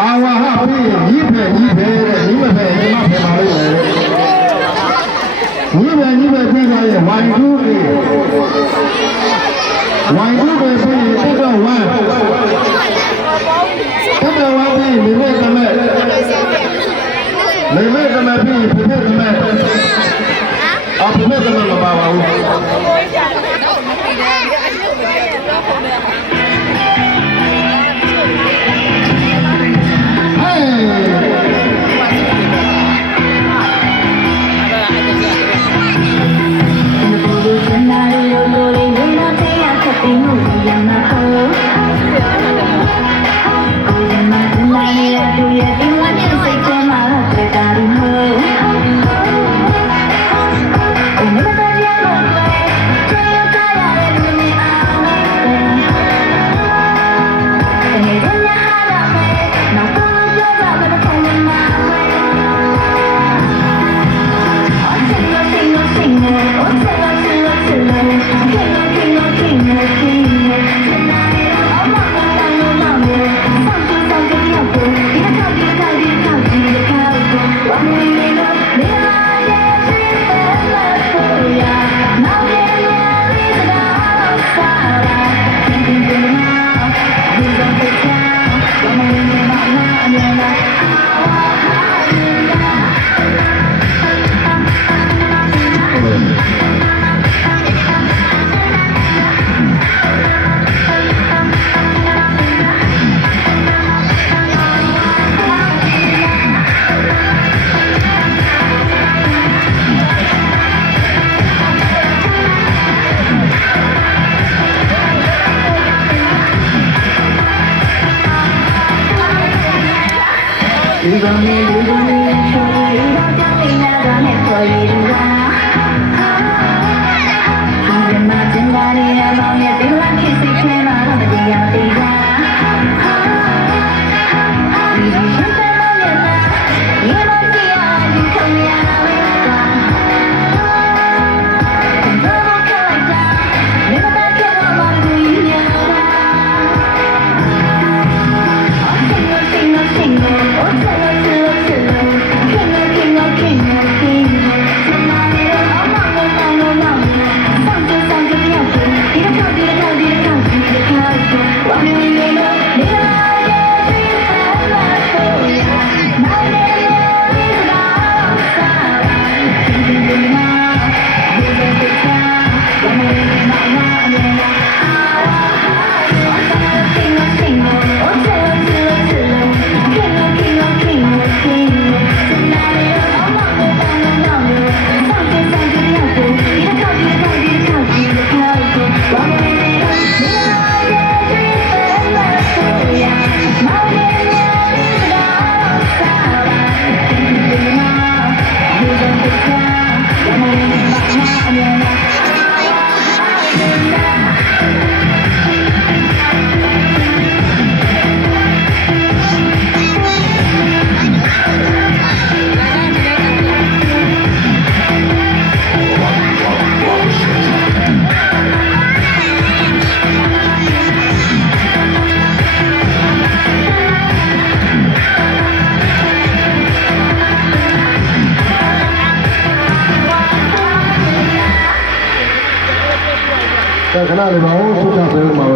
အာဝါဟပြီးညီဖယ်တဲ့ညီမဖယ်ညီမဖယ်ပါလို့လေညီပဲပြီးသွားရဲ့ဝိုင်တူးပြီးဝိုင်တူးပဲပြီးတက်တော့ဝမ်းတက်တော့ဝမ်းပြီးမိမိသမက်ပြီးဖိဖိသမက်အဖိဖိသမက်မပါပါဘူးခဏလေးပါဦးသူ့ချပေးဦးမှာ